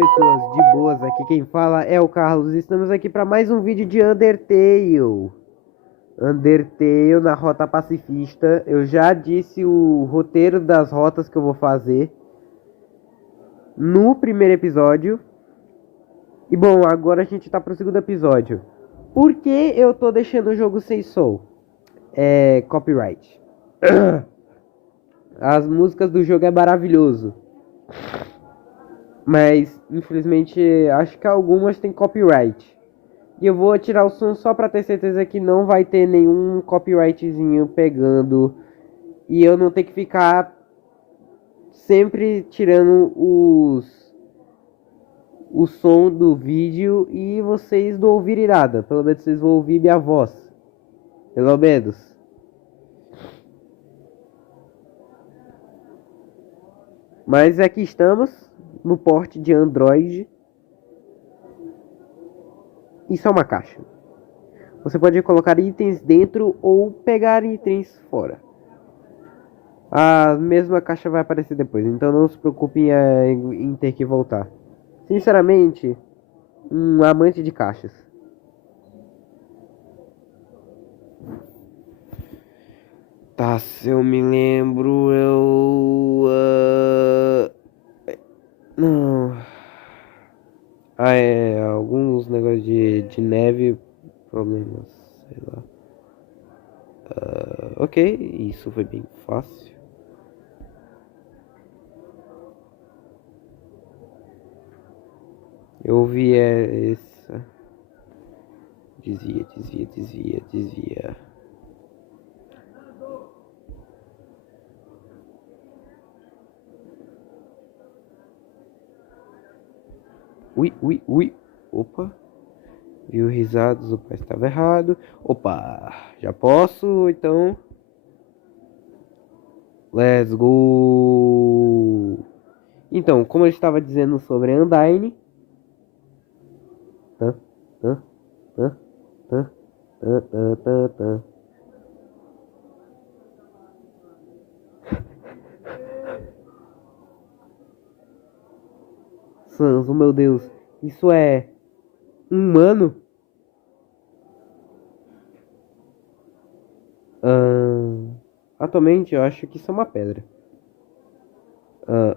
pessoas, de boas, aqui quem fala é o Carlos. Estamos aqui para mais um vídeo de Undertale. Undertale na rota pacifista. Eu já disse o roteiro das rotas que eu vou fazer no primeiro episódio. E bom, agora a gente tá pro segundo episódio. Por que eu tô deixando o jogo sem som? É copyright. As músicas do jogo é maravilhoso. Mas, infelizmente, acho que algumas tem copyright. E eu vou tirar o som só pra ter certeza que não vai ter nenhum copyrightzinho pegando. E eu não ter que ficar sempre tirando o som do vídeo e vocês não ouvirem nada. Pelo menos vocês vão ouvir minha voz. Pelo menos. Mas aqui estamos no porte de Android. Isso é uma caixa. Você pode colocar itens dentro ou pegar itens fora. A mesma caixa vai aparecer depois, então não se preocupe em ter que voltar. Sinceramente, um amante de caixas. Tá, se eu me lembro, não. Ah, é. Alguns negócios de neve. Problemas, sei lá. Ok, isso foi bem fácil. Eu ouvi essa. Desvia, desvia, desvia, desvia. Ui, ui, ui. Opa. Viu risadas, o pai estava errado. Opa, já posso, então. Let's go. Então, como eu estava dizendo sobre a Undyne. Tan, tan, tan, tan, tan, tan, tan, tan. Sans, oh meu Deus, isso é humano? Atualmente eu acho que isso é uma pedra.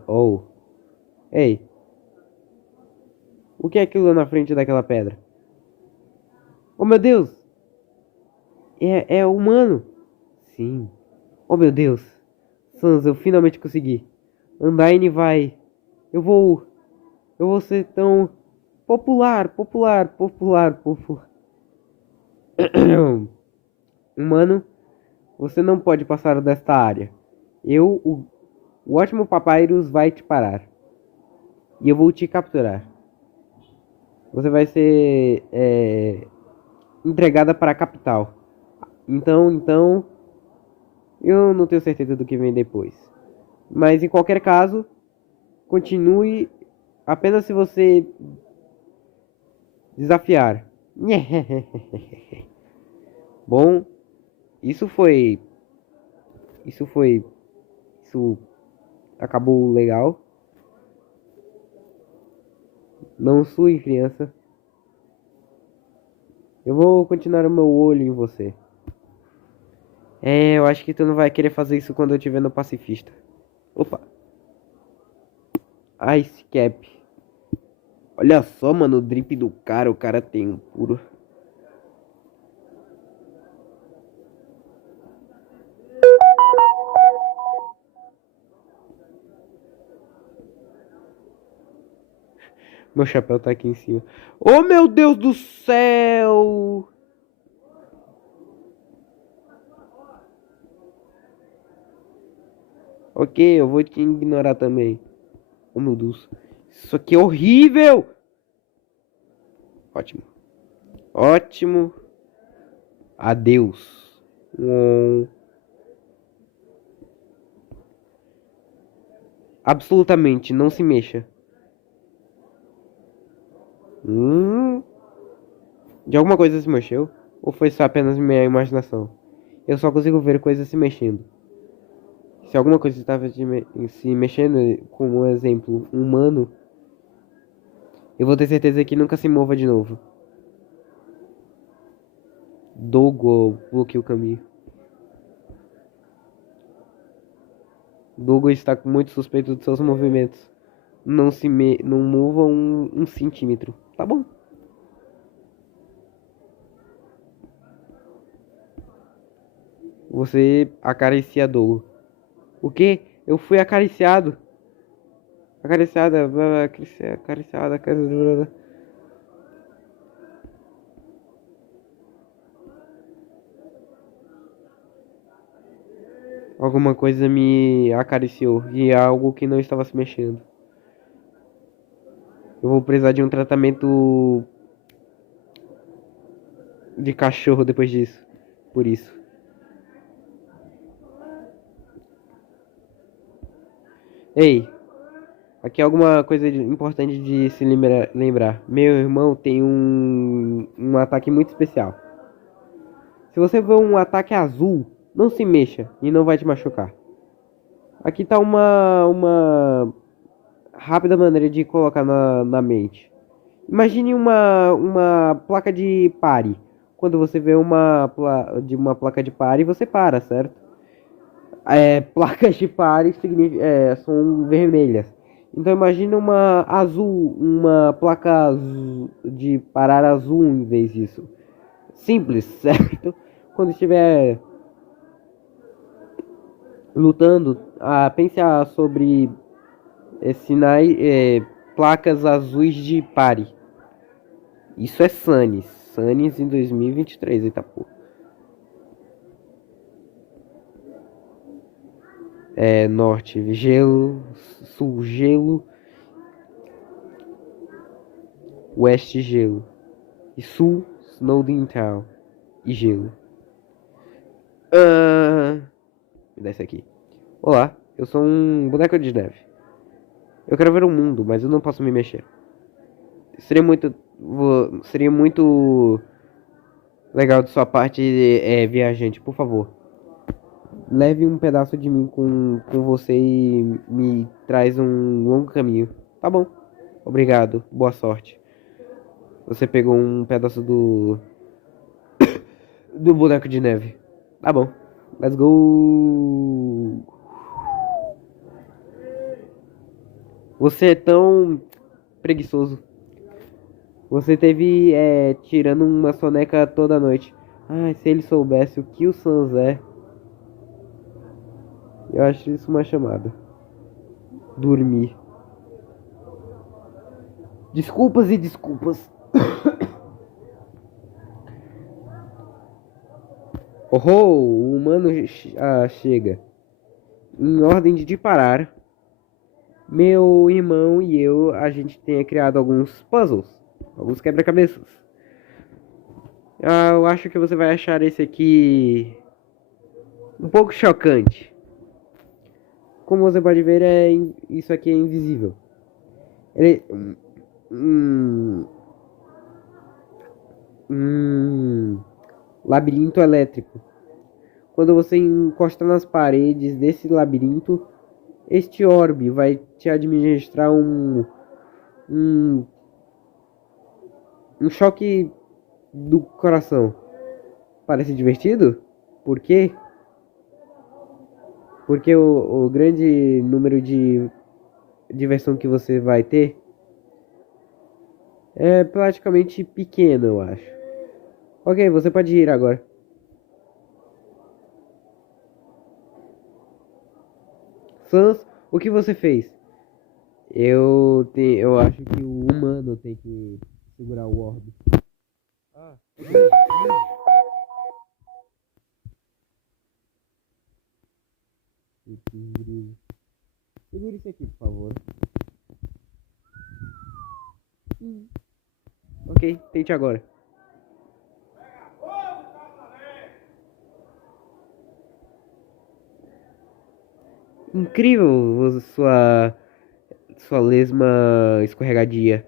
Oh. Ei. O que é aquilo na frente daquela pedra? Oh meu Deus! É humano? Sim. Oh meu Deus! Sans, eu finalmente consegui. Undyne vai. Eu vou. Eu vou ser tão popular, popular, popular, popular. Humano, você não pode passar desta área. O ótimo Papyrus vai te parar. E eu vou te capturar. Você vai ser entregada para a capital. Então, eu não tenho certeza do que vem depois. Mas em qualquer caso, continue apenas se você desafiar. Bom, isso foi. Isso acabou legal. Não sua criança. Eu vou continuar o meu olho em você. Eu acho que tu não vai querer fazer isso quando eu estiver no pacifista. Opa. Ice Cap. Olha só, mano, o drip do cara. O cara tem um puro. Meu chapéu tá aqui em cima. Oh, meu Deus do céu! Ok, eu vou te ignorar também. Oh, meu Deus. Isso aqui é horrível! Ótimo. Ótimo. Adeus. Absolutamente, não se mexa. De alguma coisa se mexeu? Ou foi só apenas minha imaginação? Eu só consigo ver coisas se mexendo. Se alguma coisa estava se mexendo, como exemplo, humano, Eu vou ter certeza que nunca se mova de novo. Dogo bloqueia o caminho. Dogo está muito suspeito de seus movimentos. Não mova um centímetro. Tá bom. Você acaricia Dogo. O quê? Eu fui acariciado. Acariciada, acariciada, acariciada. Alguma coisa me acariciou e é algo que não estava se mexendo. Eu vou precisar de um tratamento de cachorro depois disso. Por isso. Ei, aqui é alguma coisa importante de se lembrar. Meu irmão tem um ataque muito especial. Se você vê um ataque azul, não se mexa e não vai te machucar. Aqui tá uma rápida maneira de colocar na mente. Imagine uma placa de pare. Quando você vê uma placa de pare, você para, certo? Placas de pare são vermelhas. Então imagine uma placa azul, de parar azul em vez disso. Simples, certo? Quando estiver lutando, pense sobre sinais, placas azuis de pare. Isso é Sunnis. Sunnis em 2023, eita pô. Norte, gelo, sul, gelo, oeste, gelo. E sul, Snowden Town e gelo. Me dá esse aqui. Olá, eu sou um boneco de neve. Eu quero ver o mundo, mas eu não posso me mexer. Seria muito legal de sua parte, viajante, por favor. Leve um pedaço de mim com você e me traz um longo caminho. Tá bom. Obrigado. Boa sorte. Você pegou um pedaço do boneco de neve. Tá bom. Let's go. Você é tão preguiçoso. Você teve tirando uma soneca toda noite. Ai, se ele soubesse o que o Sans é. Eu acho isso uma chamada. Dormir. Desculpas e desculpas. Oh, o humano chega. Em ordem de parar, meu irmão e a gente tenha criado alguns puzzles, alguns quebra-cabeças. Eu acho que você vai achar esse aqui um pouco chocante. Como você pode ver, isso aqui é invisível. Ele... Labirinto elétrico. Quando você encosta nas paredes desse labirinto, este orbe vai te administrar um choque do coração. Parece divertido? Por quê? Porque o grande número de diversão que você vai ter é praticamente pequeno, eu acho. Ok, você pode ir agora. Sans, o que você fez? Eu acho que o humano tem que segurar o orbe. Ah. Segure isso aqui, por favor. Ok, tente agora. Incrível sua lesma escorregadia.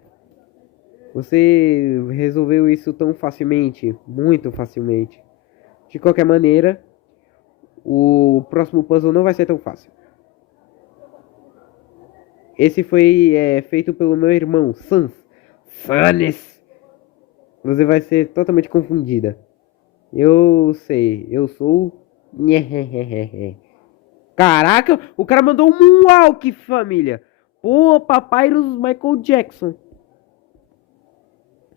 Você resolveu isso tão facilmente, muito facilmente. De qualquer maneira, o próximo puzzle não vai ser tão fácil. Esse foi feito pelo meu irmão, Sans. Sanes! Você vai ser totalmente confundida. Eu sei, eu sou. Caraca, o cara mandou um Moonwalk, família. Pô, Papyrus Michael Jackson.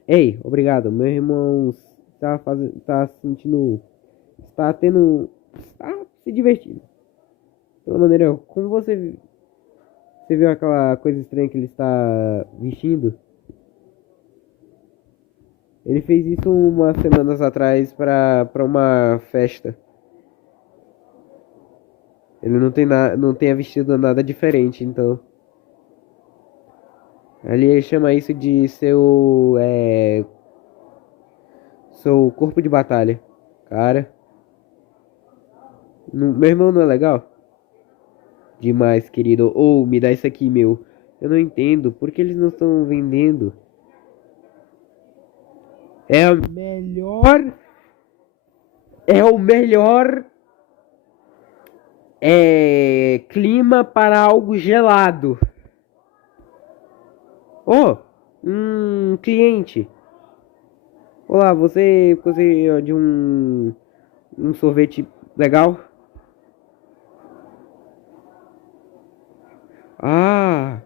Ei, obrigado. Meu irmão tá sentindo. Está tendo. Está se divertindo. Pela maneira como você viu aquela coisa estranha que ele está vestindo? Ele fez isso umas semanas atrás para uma festa. Ele não tenha vestido nada diferente, então. Ali chama isso de seu corpo de batalha. Cara, meu irmão não é legal? Demais, querido. Ou me dá isso aqui, meu. Eu não entendo. Por que eles não estão vendendo? É o melhor. É o melhor. Clima para algo gelado. Oh, cliente. Olá, você gostaria de um sorvete legal? Ah,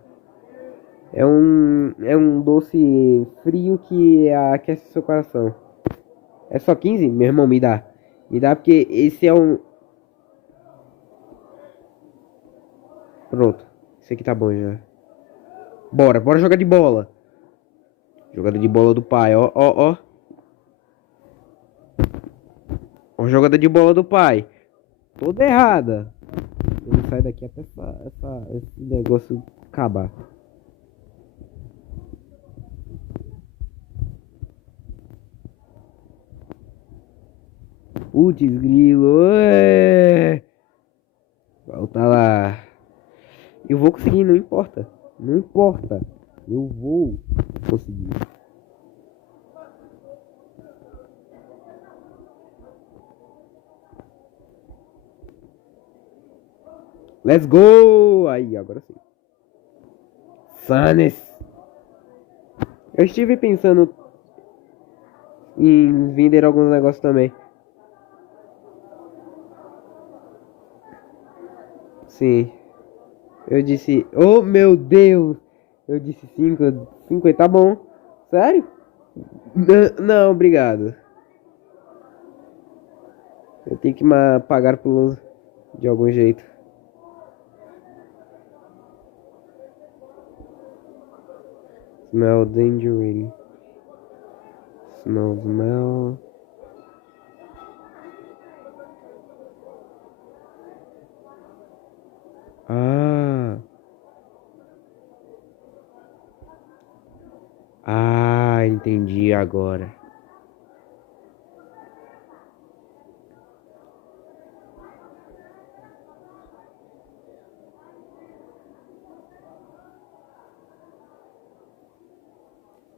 é um doce frio que aquece seu coração. É só 15? Meu irmão, me dá. Me dá porque esse é um. Pronto. Esse aqui tá bom já. Bora jogar de bola. Jogada de bola do pai, ó, ó, ó. Ó, jogada de bola do pai. Toda errada. Ele sai daqui até esse negócio acabar. Putz, grilo. Volta lá. Eu vou conseguir, não importa. Não importa. Eu vou conseguir. Let's go! Aí, agora sim. Sanes. Eu estive pensando em vender alguns negócios também. Sim. Eu disse, oh meu Deus! Eu disse 5, 5 tá bom. Sério? Não, obrigado. Eu tenho que pagar por de algum jeito. Smell dangerous. Smell. Ah. Ah, entendi agora.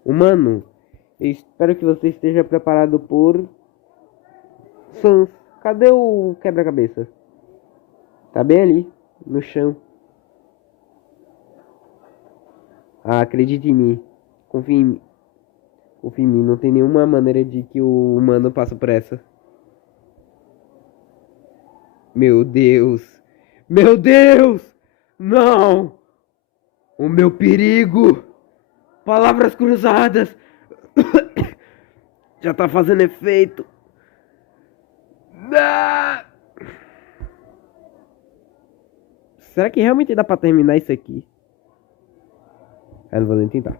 Humano, eu espero que você esteja preparado por Sans. Cadê o quebra-cabeça? Tá bem ali, no chão. Ah, acredite em mim. Confie em mim. Confie em mim. Não tem nenhuma maneira de que o humano passe por essa. Meu Deus. Meu Deus! Não! O meu perigo! Palavras cruzadas! Já tá fazendo efeito. Ah! Será que realmente dá pra terminar isso aqui? Eu não vou nem tentar.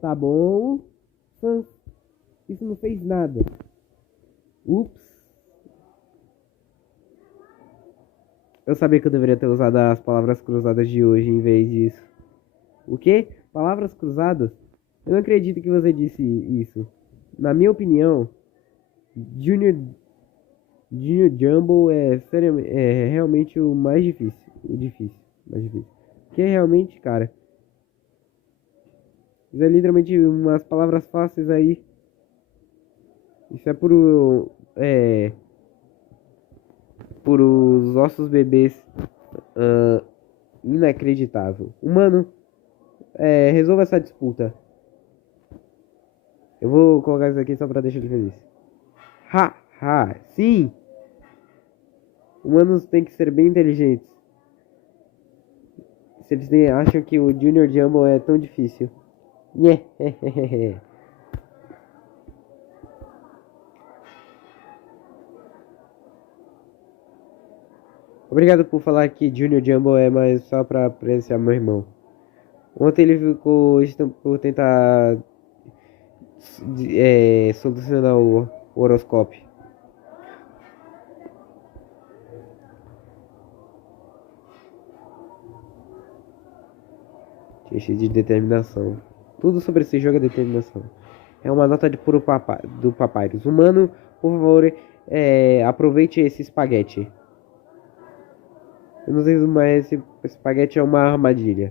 Tá bom. Isso não fez nada. Ups. Eu sabia que eu deveria ter usado as palavras cruzadas de hoje em vez disso. O quê? Palavras cruzadas? Eu não acredito que você disse isso. Na minha opinião, Junior, Junior Jumbo é realmente o mais difícil. O difícil. Mais difícil. Porque realmente, cara. Isso é literalmente umas palavras fáceis aí. Isso é por os ossos bebês. Inacreditável. Humano, resolva essa disputa. Eu vou colocar isso aqui só pra deixar ele feliz. Ha, ha, sim! Humanos têm que ser bem inteligentes. Se eles acham que o Junior Jumbo é tão difícil. Obrigado por falar que Junior Jumbo é mais só pra apreciar meu irmão. Ontem ele ficou por tentar solucionar o horoscópio. Cheio de determinação. Tudo sobre esse jogo é determinação. É uma nota de puro do Papyrus. Humano, por favor, aproveite esse espaguete. Eu não sei mas esse espaguete é uma armadilha.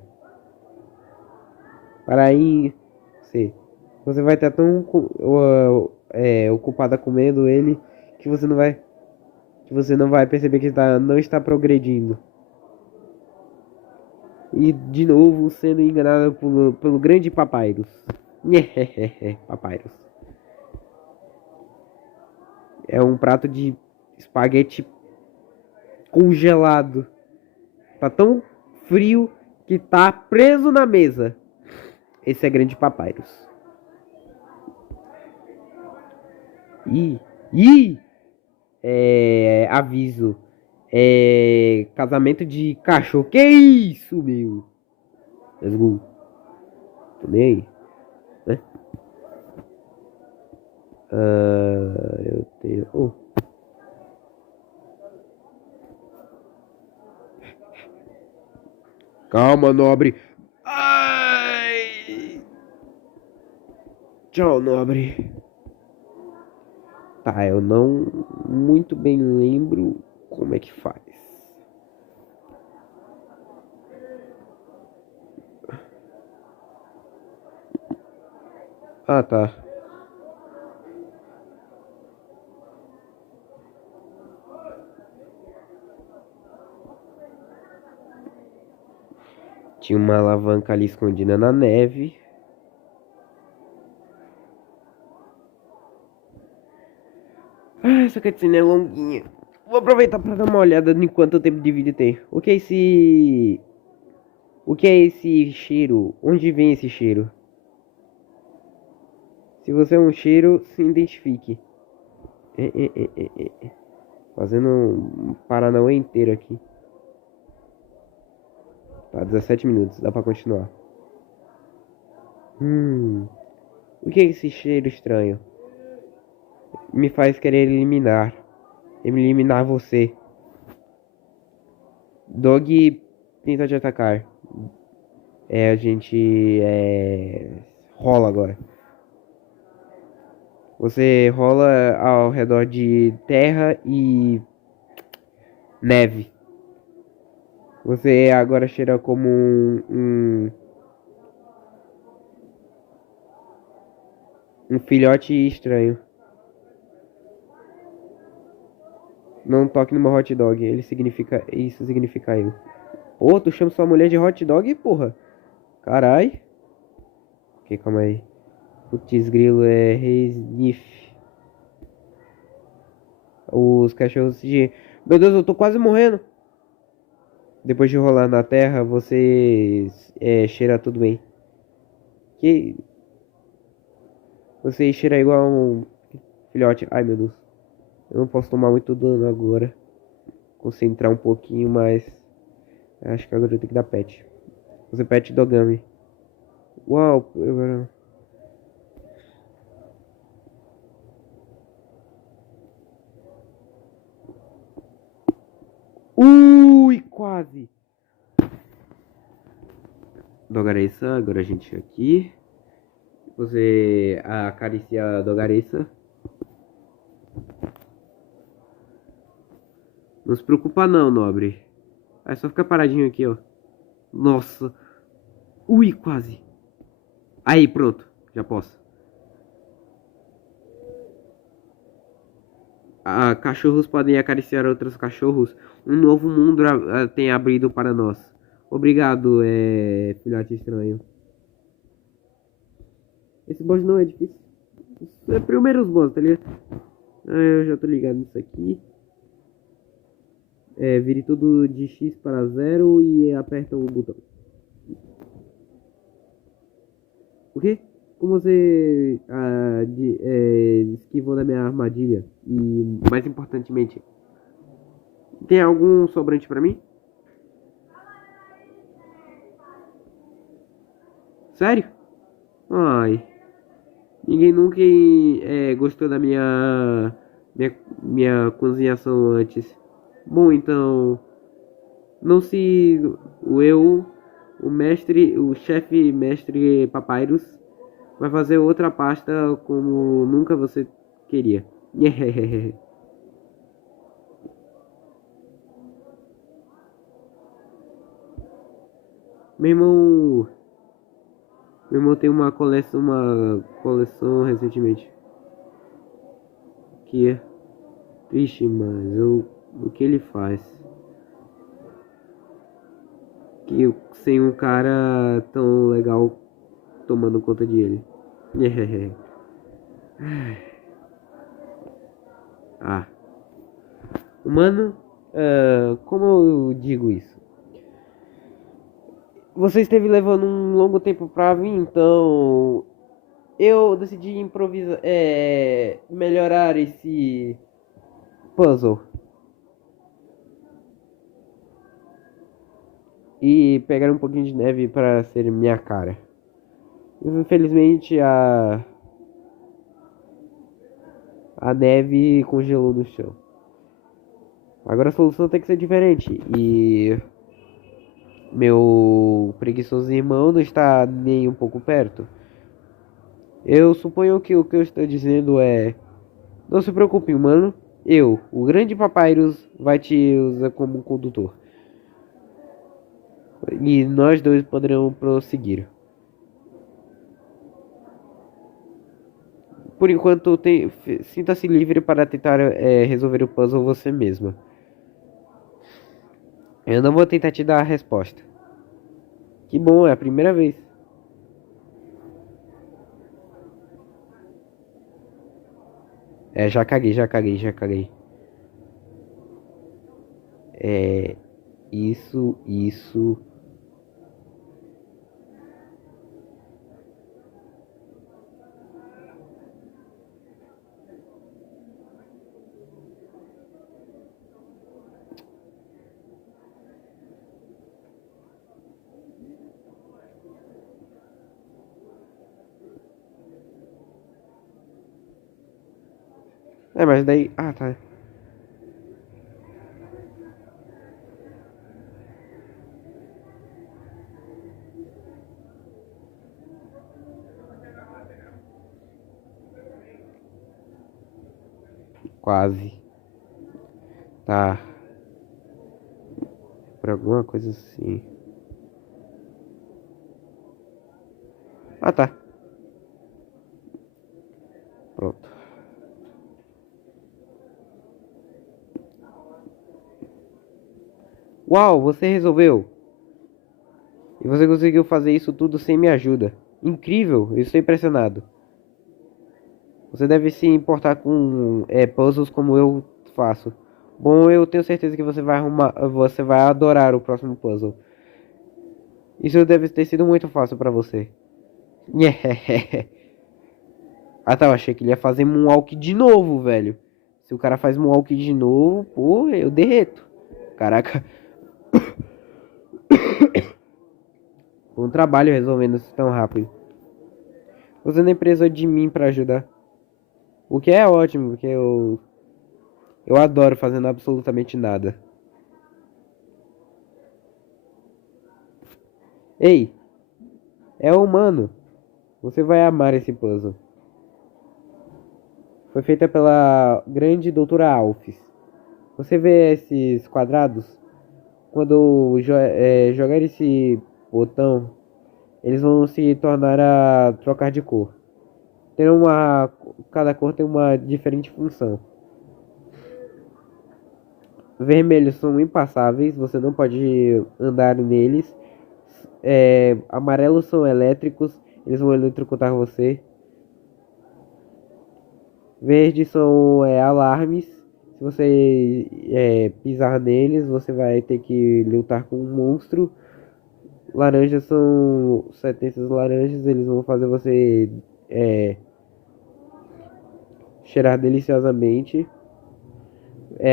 Para aí, você vai estar tão ocupada comendo ele que você não vai perceber que não está progredindo. E de novo sendo enganado pelo grande Papyrus. Papyrus. É um prato de espaguete congelado. Tá tão frio que tá preso na mesa. Esse é grande Papyrus. Aviso. Casamento de cachorro. Que isso, meu? Let's go. Tô nem aí. Né? Eu tenho... Oh. Calma, nobre. Ai! Tchau, nobre. Tá, eu não muito bem lembro como é que faz. Ah, tá. Tinha uma alavanca ali escondida na neve. Essa cutscene é longuinha. Vou aproveitar para dar uma olhada em quanto tempo de vídeo tem. O que é esse cheiro? Onde vem esse cheiro? Se você é um cheiro, se identifique. Fazendo um Paranauê inteiro aqui. Tá, 17 minutos, dá pra continuar. O que é esse cheiro estranho? Me faz querer eliminar você. Dog tenta te atacar. A gente rola agora. Você rola ao redor de terra e neve. Você agora cheira como um filhote estranho. Não toque no meu hot dog. Isso significa eu. Pô, tu chama sua mulher de hot dog, porra? Carai. Ok, calma aí. Putz, grilo é resniff. Os cachorros de... Meu Deus, eu tô quase morrendo. Depois de rolar na terra, você cheira tudo bem. Que... Você cheira igual um filhote. Ai, meu Deus. Eu não posso tomar muito dano agora. Concentrar um pouquinho, mas... Acho que agora eu tenho que dar pet. Você pet Dogami. Uau, eu... Ui, quase. Dogaressa, agora a gente aqui. Você acaricia a Dogaressa. Não se preocupa não, nobre. É só ficar paradinho aqui, ó. Nossa. Ui, quase. Aí, pronto. Já posso. Cachorros podem acariciar outros cachorros. Um novo mundo tem abrido para nós. Obrigado, filhote estranho. Esse boss não é difícil. É primeiros boss, tá ligado? Ah, eu já tô ligado nisso aqui. Vire tudo de X para 0 e aperta o botão. O quê? Como você esquivou da minha armadilha? E, mais importantemente, tem algum sobrante pra mim? Sério? Ai, ninguém nunca gostou da minha cozinhação antes. Bom, então, não se o chefe mestre Papyrus vai fazer outra pasta como nunca você queria. Meu irmão, meu irmão tem uma coleção recentemente. Que é triste, mas o que ele faz? Sem um cara tão legal tomando conta de ele. Ah, mano, como eu digo isso? Você esteve levando um longo tempo pra vir, então eu decidi improvisar, melhorar esse puzzle e pegar um pouquinho de neve para ser minha cara. Infelizmente a neve congelou no chão. Agora a solução tem que ser diferente e meu preguiçoso irmão não está nem um pouco perto. Eu suponho que o que eu estou dizendo é: não se preocupe, humano. Eu, o grande Papyrus, vai te usar como condutor. E nós dois poderemos prosseguir. Por enquanto, sinta-se livre para tentar resolver o puzzle você mesma. Eu não vou tentar te dar a resposta. Que bom, é a primeira vez. Já caguei, já caguei, já caguei. Isso. Mas daí. Ah, tá. Quase. Tá. Por alguma coisa assim. Ah, tá. Pronto. Uau, você resolveu! E você conseguiu fazer isso tudo sem minha ajuda. Incrível, eu estou impressionado. Você deve se importar com puzzles como eu faço. Bom, eu tenho certeza que você vai adorar o próximo puzzle. Isso deve ter sido muito fácil pra você. Ah tá, eu achei que ele ia fazer Moonwalk de novo, velho. Se o cara faz Moonwalk de novo, pô, eu derreto. Caraca, um trabalho resolvendo isso tão rápido. Você nem precisou de mim pra ajudar. O que é ótimo, porque eu adoro fazendo absolutamente nada. Ei, é humano. Você vai amar esse puzzle. Foi feita pela grande doutora Alphys. Você vê esses quadrados? Quando jogar esse botão, eles vão se tornar a trocar de cor. Cada cor tem uma diferente função. Vermelhos são impassáveis, você não pode andar neles. Amarelos são elétricos, eles vão eletrocutar você. Verde são alarmes. Se você pisar neles, você vai ter que lutar com um monstro. Laranjas são sentenças laranjas, eles vão fazer você cheirar deliciosamente.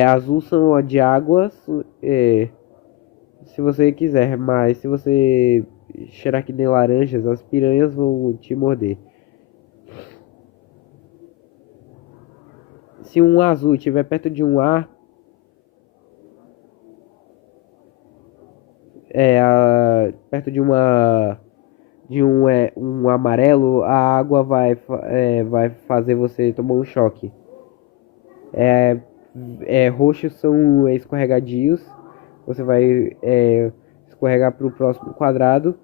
Azul são de águas, se você quiser, mas se você cheirar que nem laranjas, as piranhas vão te morder. Se um azul estiver perto de um A, perto de um amarelo, a água vai fazer você tomar um choque. Roxos são escorregadios. Você vai escorregar para o próximo quadrado.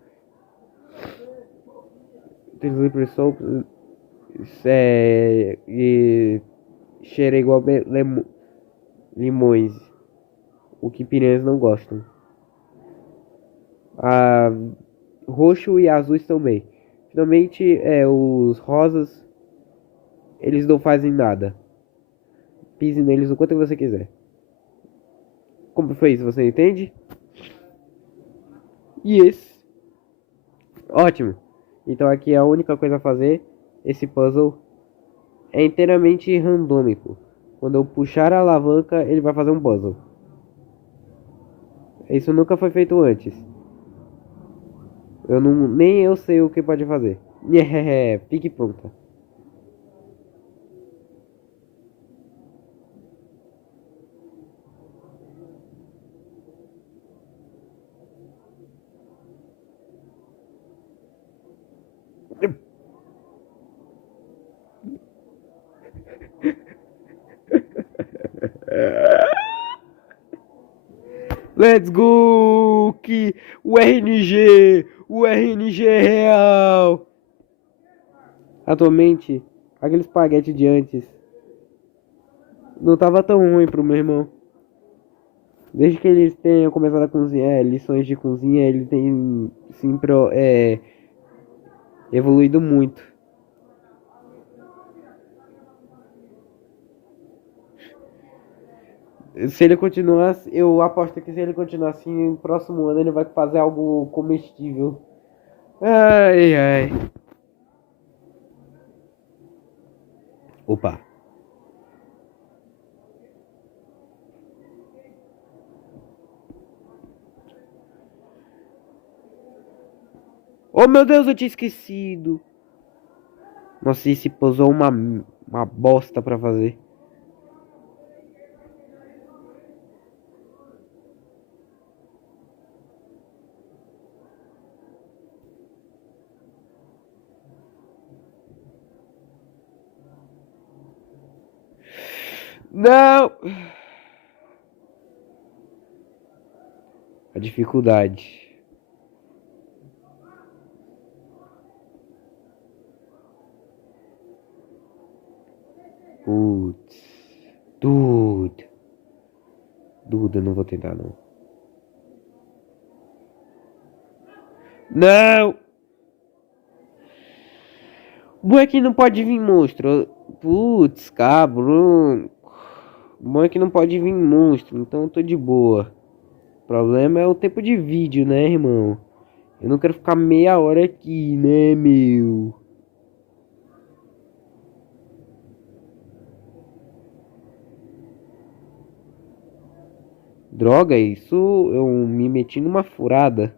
Tem Slippery Soap. E cheira igual limões. O que piranhas não gostam. Ah, roxo e azuis também. Finalmente, os rosas, eles não fazem nada. Pise neles o quanto você quiser. Como foi isso? Você entende? Yes. Ótimo. Então aqui a única coisa a fazer, esse puzzle é inteiramente randômico. Quando eu puxar a alavanca, ele vai fazer um puzzle. Isso nunca foi feito antes. Nem eu sei o que pode fazer. Fique pronta. Let's go! Que o RNG é real. Atualmente, aquele espaguete de antes não tava tão ruim pro meu irmão. Desde que eles tenham começado a cozinhar, lições de cozinha, ele tem sempre evoluído muito. Se ele continuar, eu aposto que se ele continuar assim, no próximo ano ele vai fazer algo comestível. Ai, ai. Opa. Oh meu Deus, eu tinha esquecido. Nossa, esse pousou uma bosta pra fazer. Não! A dificuldade. Putz. Dude. Duda, não vou tentar não. Não! Bom é que não pode vir monstro. Putz, cabrão. Bom é que não pode vir monstro, então eu tô de boa. O problema é o tempo de vídeo, né, irmão? Eu não quero ficar meia hora aqui, né, meu? Droga, isso eu me meti numa furada.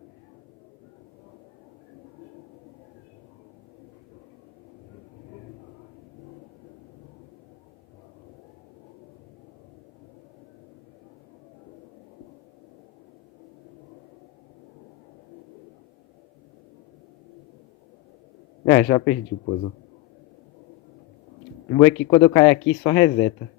Já perdi o puzzle. O bom é que quando eu cair aqui só reseta.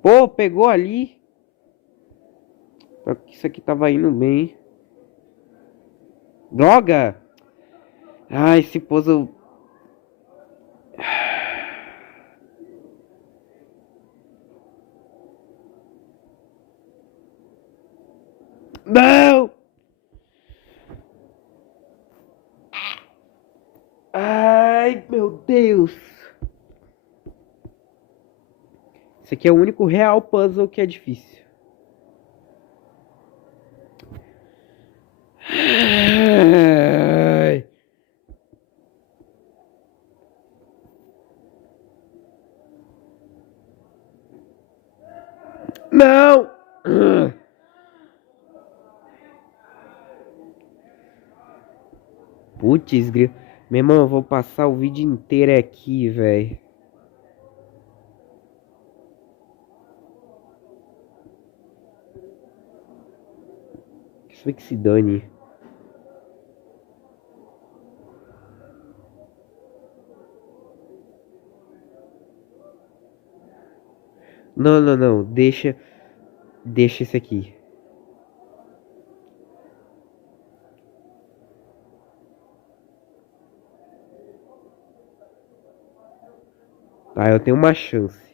Pô, pegou ali. Só que isso aqui tava indo bem. Droga! Ai, esse puzzle... Não! Ai, meu Deus! Esse aqui é o único real puzzle que é difícil. Ai. Não! Putz, grilo. Meu irmão, eu vou passar o vídeo inteiro aqui, velho. Isso foi que se dane. Não, não, não. Deixa esse aqui. Tá, eu tenho uma chance.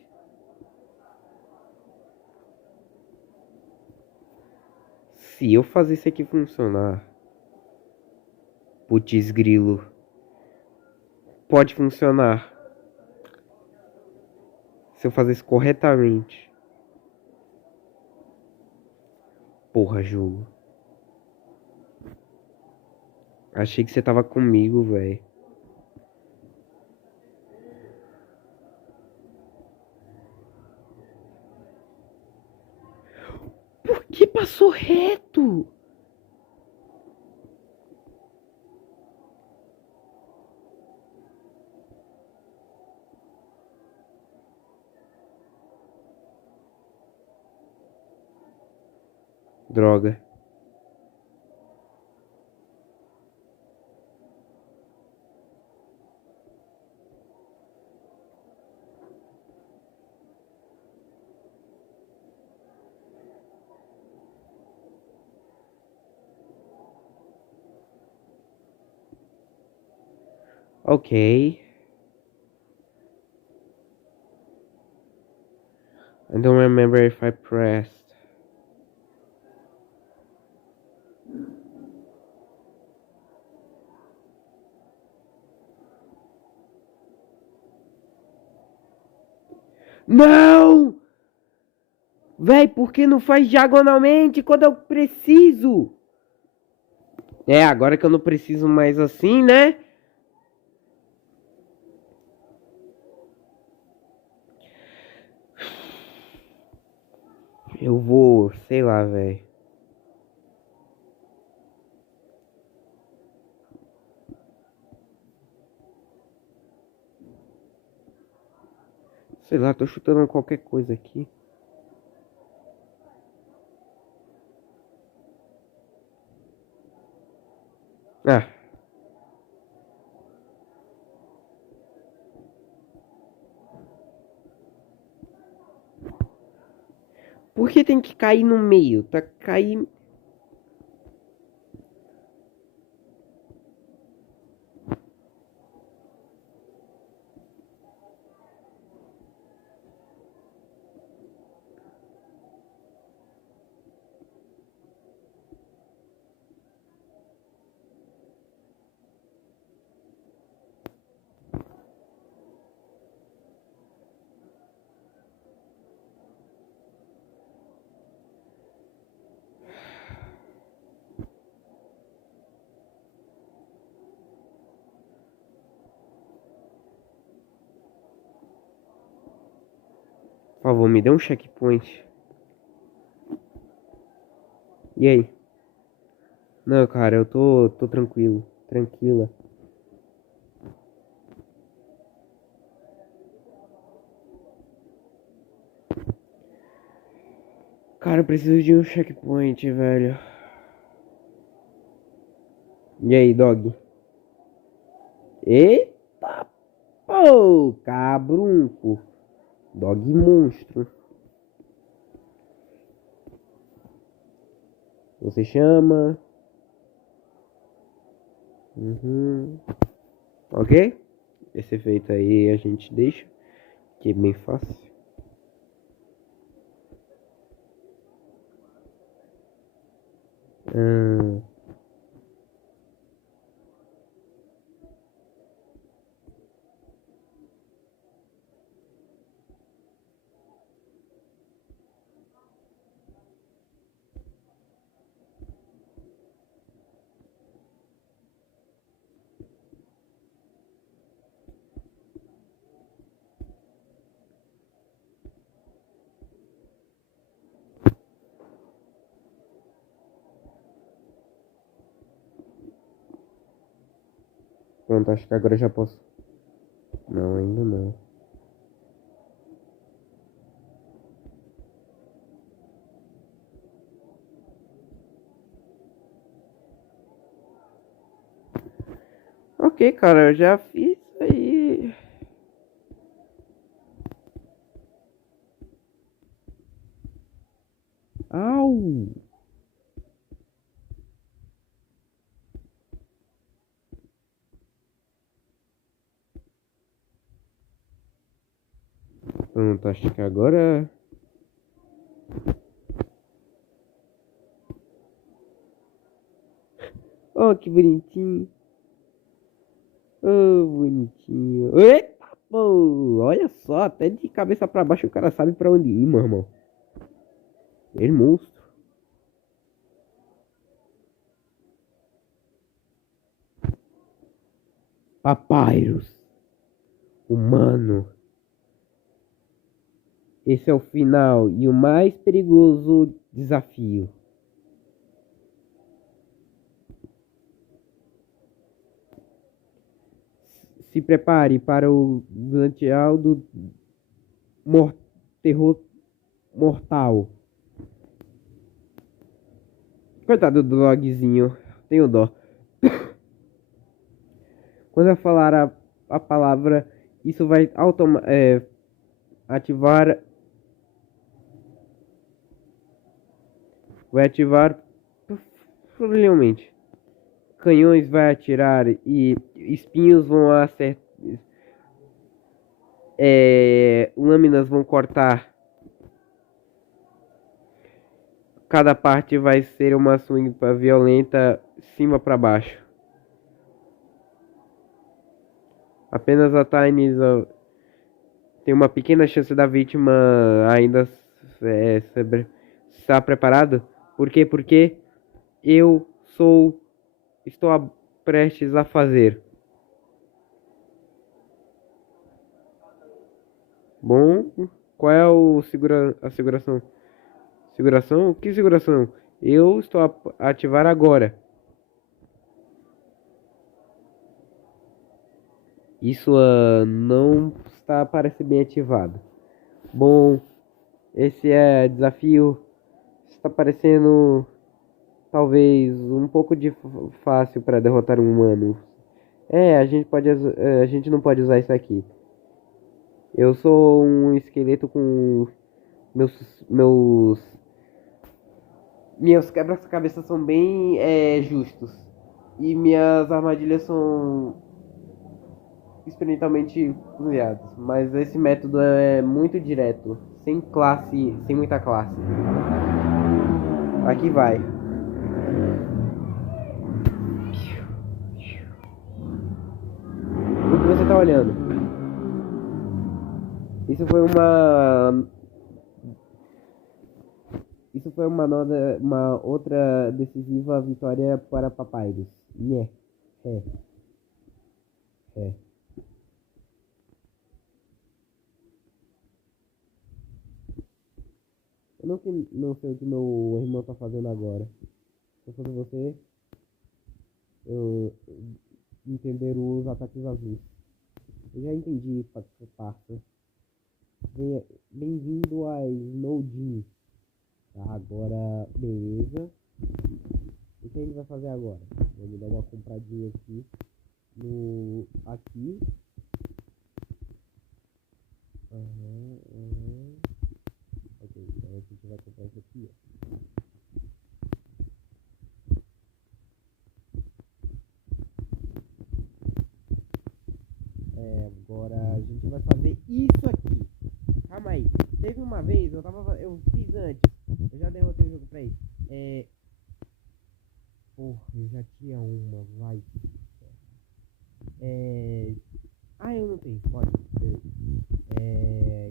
Se eu fazer isso aqui funcionar. Putz, grilo. Pode funcionar. Se eu fazer isso corretamente. Porra, jogo. Achei que você tava comigo, velho. Por que passou reto? Droga. Ok. I don't remember if I pressed. Não! Véi, por que não faz diagonalmente quando eu preciso? É, agora que eu não preciso mais assim, né? Eu vou, sei lá, velho. Sei lá, tô chutando qualquer coisa aqui. Ah. Por que tem que cair no meio? Tá caindo. Por favor, me dê um checkpoint. E aí? Não, cara, eu tô tranquilo. Tranquila. Cara, eu preciso de um checkpoint, velho. E aí, dog? Eita, pô, cabrunco. Dog monstro. Você chama. Ok? Esse efeito aí a gente deixa, que é bem fácil. Pronto, acho que agora já posso. Não, ainda não. Ok, cara, eu já fiz aí. Au! Pronto, acho que agora. Oh, que bonitinho. Oh, bonitinho. Eita, pô! Olha só, até de cabeça pra baixo o cara sabe pra onde ir, meu irmão. Ele é monstro. Papyrus. Humano. Esse é o final e o mais perigoso desafio. Se prepare para o Glanteal do terror mortal. Coitado do dogzinho. Tenho dó. Quando eu falar a palavra, isso vai ativar. Vai ativar provavelmente. Canhões vai atirar e espinhos vão acertar. Lâminas vão cortar. Cada parte vai ser uma swing violenta, cima para baixo. Apenas a Tiny tem uma pequena chance da vítima ainda estar preparado. Por quê? Porque eu estou prestes a fazer. Bom, qual é a seguração? Seguração? Que seguração? Eu estou a ativar agora. Isso não está parece bem ativado. Bom, esse é desafio. Está parecendo talvez um pouco fácil para derrotar um humano. A gente não pode usar isso aqui. Eu sou um esqueleto com meus minhas quebra-cabeças são bem justos e minhas armadilhas são experimentalmente usadas, mas esse método é muito direto, sem muita classe. Aqui vai. O que você tá olhando? Isso foi uma Isso foi uma outra decisiva vitória para Papyrus. Yeah. É. É. Eu não sei o que meu irmão tá fazendo agora. Se eu fosse você, eu entender os ataques azuis. Eu já entendi, parça. Bem-vindo a Snowdin. Tá, agora, beleza. O que a gente vai fazer agora? Vamos dar uma compradinha aqui. Aqui. Ok, então a gente vai comprar isso aqui, ó. Agora a gente vai fazer isso aqui. Calma aí. Teve uma vez, eu fiz antes. Eu já derrotei o jogo pra isso. Porra, eu já tinha uma, vai. Eu não tenho, pode.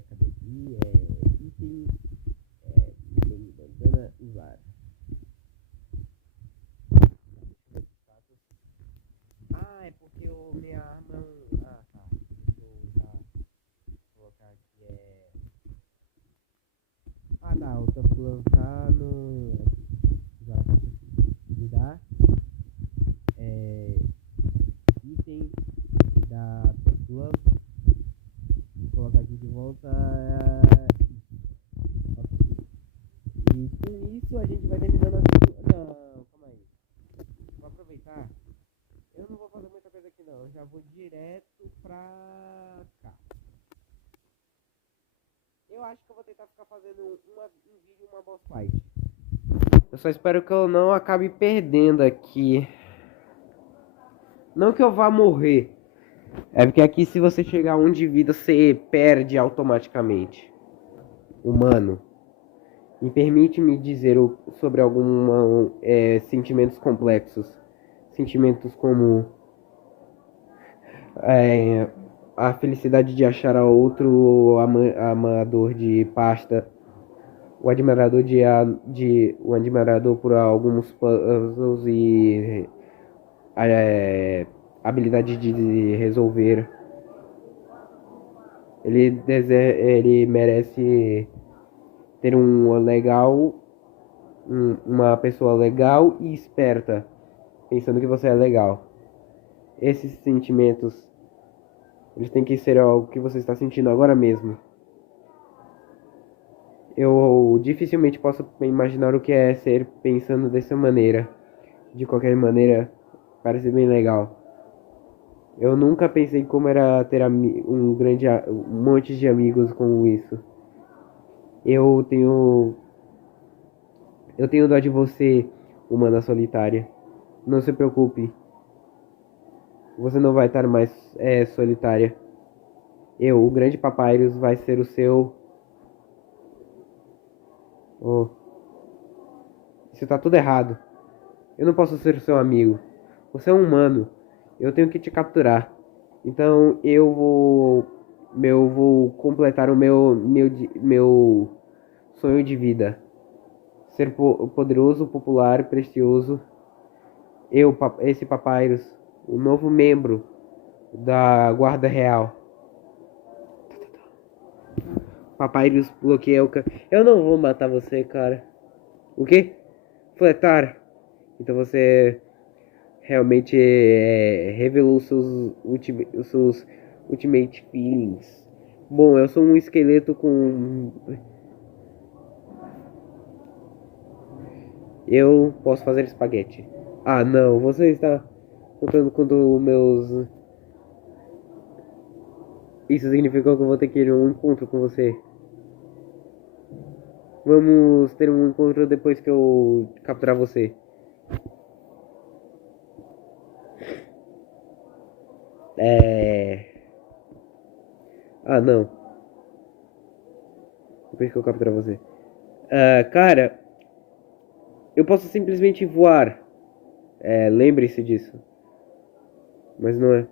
Cadê aqui? Item. Bandana, usar. É porque minha arma. Tá. Deixa eu já colocar aqui. Tá. O Tough Glove tá no. Usar a caixa aqui. Me dá. Item. Me dá Tough Glove. Vou colocar aqui de volta. E com isso a gente vai terminando a segunda. Não, calma aí. Vou aproveitar. Eu não vou fazer muita coisa aqui não. Eu já vou direto pra cá. Eu acho que eu vou tentar ficar fazendo um vídeo, uma boss fight. Eu só espero que eu não acabe perdendo aqui. Não que eu vá morrer. É porque aqui se você chegar a 1 de vida, você perde automaticamente. Humano. Me permite me dizer sobre alguns sentimentos complexos. Sentimentos como a felicidade de achar a outro amador de pasta, o admirador o admirador por alguns puzzles e habilidade de resolver. Ele merece ter uma pessoa legal e esperta, pensando que você é legal. Esses sentimentos, eles têm que ser algo que você está sentindo agora mesmo. Eu dificilmente posso imaginar o que é ser pensando dessa maneira. De qualquer maneira, parece bem legal. Eu nunca pensei como era ter um monte de amigos como isso. Eu tenho dó de você, humana solitária. Não se preocupe. Você não vai estar mais solitária. O grande Papyrus, vai ser o seu. Oh. Isso tá tudo errado. Eu não posso ser o seu amigo. Você é um humano. Eu tenho que te capturar. Então eu vou completar o meu sonho de vida. Ser poderoso, popular, precioso. Esse Papyrus, o novo membro da Guarda Real. Papyrus bloqueia o cara. Eu não vou matar você, cara. O quê? Fletar. Então você realmente revelou os seus Ultimate Feelings. Bom, eu sou um esqueleto com... Eu posso fazer espaguete. Não, você está contando com meus... Isso significou que eu vou ter que ir a um encontro com você. Vamos ter um encontro depois que eu capturar você. Não. Depois que eu capturar você. Cara, eu posso simplesmente voar. Lembre-se disso. Mas não é.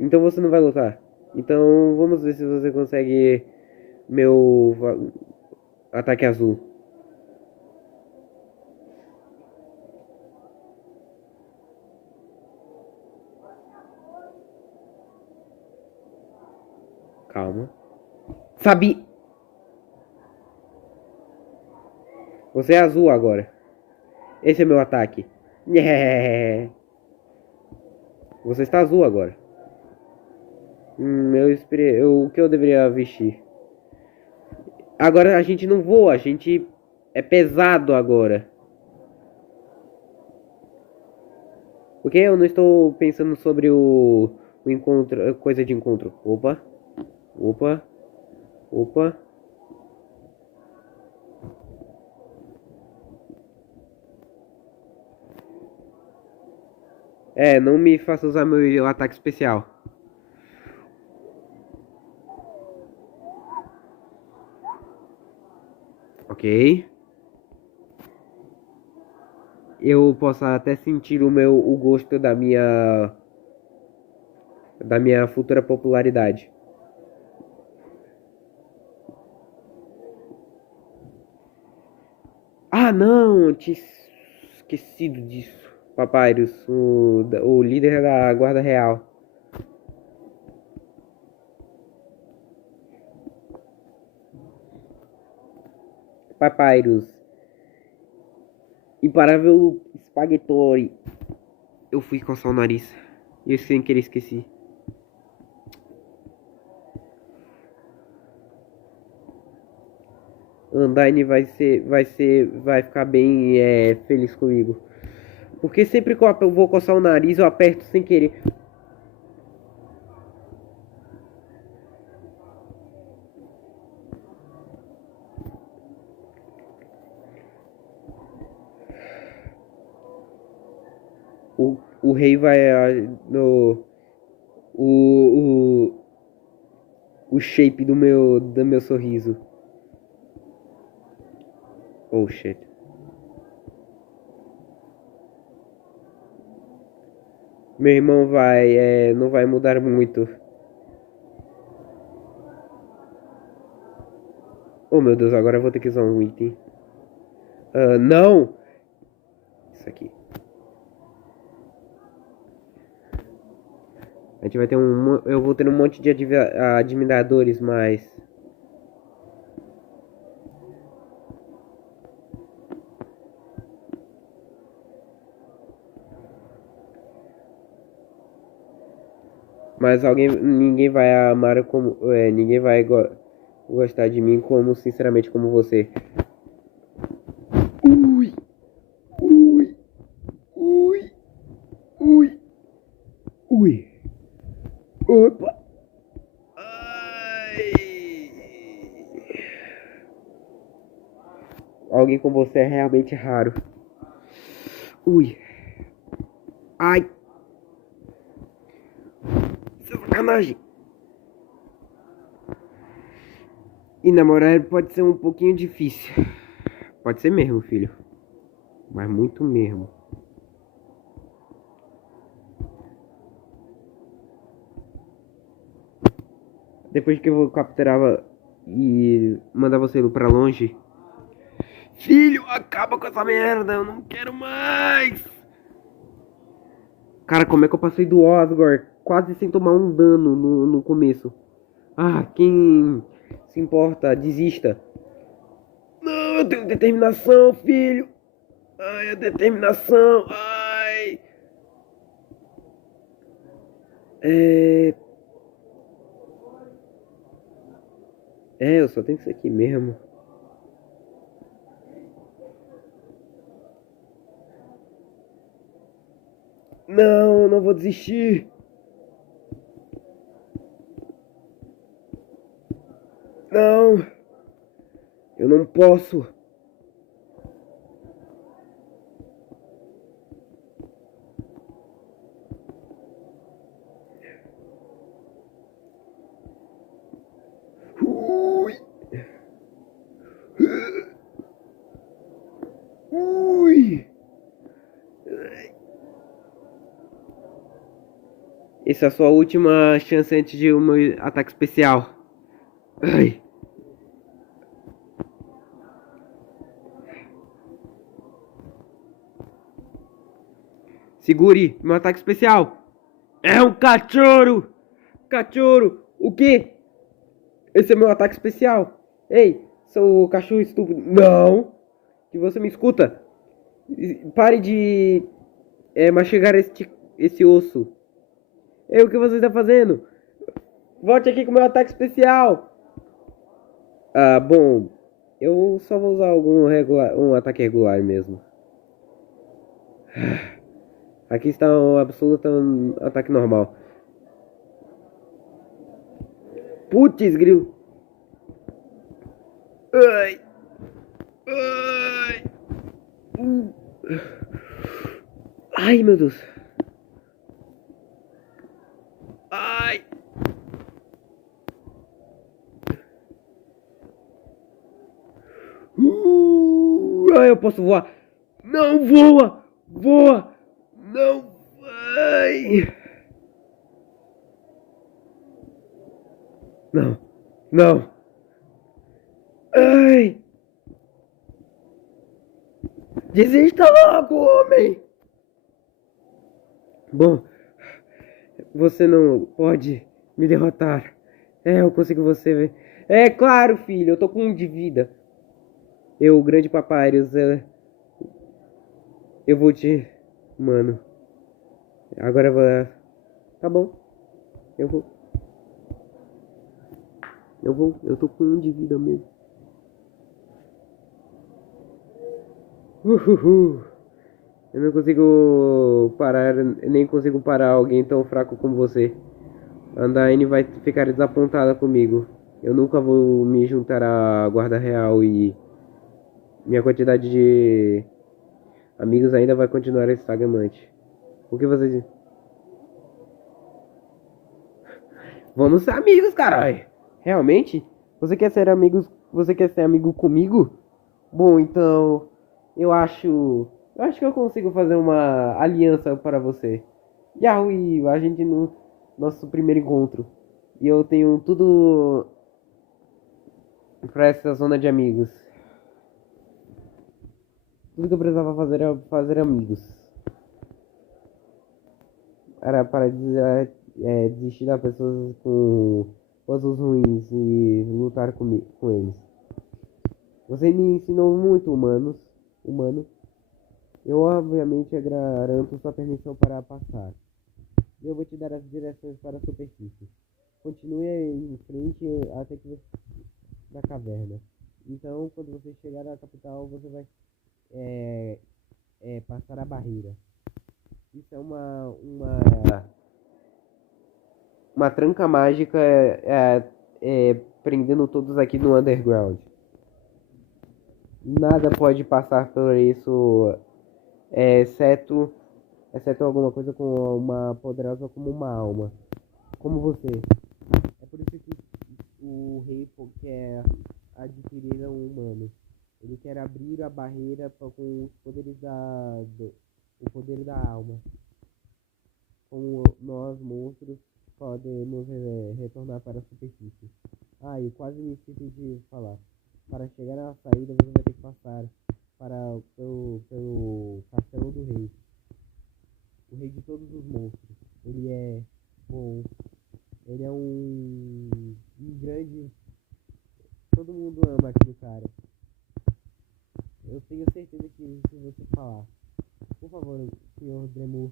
Então você não vai lutar. Então vamos ver se você consegue meu ataque azul. Calma. Sabi! Você é azul agora. Esse é meu ataque. Yeah. Você está azul agora. O que eu deveria vestir? Agora a gente não voa, a gente é pesado agora. Porque eu não estou pensando sobre o encontro, coisa de encontro. Opa. É, não me faça usar meu ataque especial. Ok. Eu posso até sentir o gosto da minha futura popularidade. Ah, não, eu tinha esquecido disso. Papyrus, o líder da Guarda Real. Papyrus, imparável Spaghettori. Eu fui coçar o nariz. E eu sem querer esqueci. Undyne vai ficar bem feliz comigo. Porque sempre que eu vou coçar o nariz, eu aperto sem querer. O rei vai no o, o shape do meu sorriso. Oh shit. Meu irmão não vai mudar muito. Oh meu Deus, agora eu vou ter que usar um item. Não! Isso aqui. A gente vai ter eu vou ter um monte de admiradores, mas... Mas ninguém vai amar como... ninguém vai gostar de mim como, sinceramente, como você. Ui! Ui! Ui! Ui! Ui! Opa! Ai! Alguém como você é realmente raro. Ui! Ai! Sacanagem! E namorar pode ser um pouquinho difícil. Pode ser mesmo, filho. Mas muito mesmo. Depois que eu vou capturar e mandar você ir pra longe. Filho, acaba com essa merda, eu não quero mais. Cara, como é que eu passei do Osgore quase sem tomar um dano no começo? Ah, quem se importa, desista. Não, eu tenho determinação, filho. Ai, a determinação. Ai. É... eu só tenho isso aqui mesmo. Não, eu não vou desistir. Não. Eu não posso. Ui. Ui. Essa é a sua última chance antes de um ataque especial. Ai. Segure meu ataque especial. É um cachorro! Cachorro! O quê? Esse é meu ataque especial. Ei, seu cachorro estúpido. Não! Que você me escuta. Pare de mastigar esse osso. Ei, o que você está fazendo? Volte aqui com meu ataque especial. Ah, bom. Eu só vou usar um ataque regular mesmo. Aqui está um absoluto ataque normal. Putz, grilo. Ai. Ai. Ai, meu Deus. Ai! Ai, eu posso voar! Não voa! Voa! Não vai! Não! Não! Ai! Desista logo, homem! Bom, você não pode me derrotar. Eu consigo você. É claro, filho, eu tô com 1 de vida. Eu, o grande Papyrus, eu vou te. Mano, agora eu vou. Tá bom, eu vou. Eu tô com 1 de vida mesmo. Uhuhu. Eu não consigo parar, nem consigo parar alguém tão fraco como você. A Andaine vai ficar desapontada comigo. Eu nunca vou me juntar à Guarda Real e minha quantidade de amigos ainda vai continuar estagnante. O que você diz? Vamos ser amigos, caralho. Realmente? Você quer ser amigos? Você quer ser amigo comigo? Bom, então eu acho que eu consigo fazer uma aliança para você. Yahui, a gente no nosso primeiro encontro. E eu tenho tudo pra essa zona de amigos. Tudo que eu precisava fazer era fazer amigos. Era para desistir das pessoas com postos ruins e lutar com eles. Você me ensinou muito, humano. Eu obviamente garanto sua permissão para passar. Eu vou te dar as direções para a superfície. Continue em frente até que você da caverna. Então, quando você chegar à capital, você vai é, passar a barreira. Isso é uma tranca mágica prendendo todos aqui no underground. Nada pode passar por isso, exceto alguma coisa com uma poderosa como uma alma, como você. É por isso que o rei quer adquirir um humano. Ele quer abrir a barreira com os poderes o poder da alma. Como nós, monstros, podemos retornar para a superfície. Ah, e quase me esqueci de falar. Para chegar à saída, você vai ter que passar pelo castelo do rei. O rei de todos os monstros. Ele é bom. Ele é um grande. Todo mundo ama aquele cara. Eu tenho certeza que se você falar, por favor, senhor Dremur,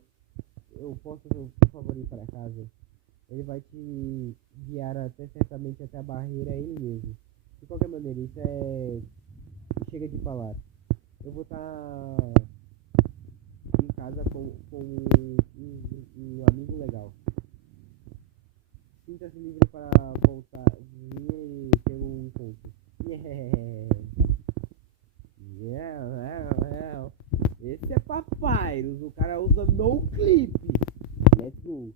eu posso, por favor, ir para casa. Ele vai te guiar até certamente até a barreira ele mesmo. De qualquer maneira, isso chega de falar. Eu vou estar em casa com um amigo legal. Sinta-se livre para voltar, vir e ter um encontro. Esse é Papyrus, o cara usa no clip. Let's go.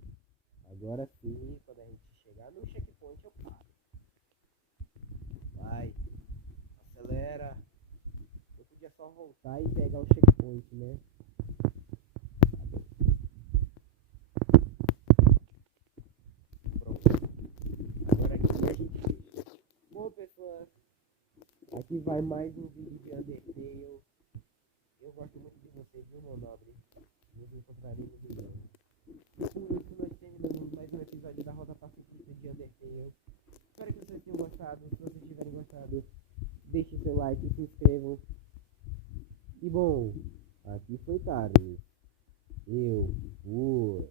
Agora sim, quando a gente chegar no checkpoint eu paro. Vai, acelera. Eu podia só voltar e pegar o checkpoint, né? Tá bom. Pronto. Agora aqui a gente... Bom, pessoal, aqui vai mais um vídeo de Undertale. Eu gosto muito de você, viu, meu nobre? Nos encontraremos em breve. E com isso nós terminamos mais um episódio da Rota Pacifista de Undertale. Espero que vocês tenham gostado. Se vocês tiverem gostado, deixem seu like e se inscrevam. E bom, aqui foi Carlos. Eu fui.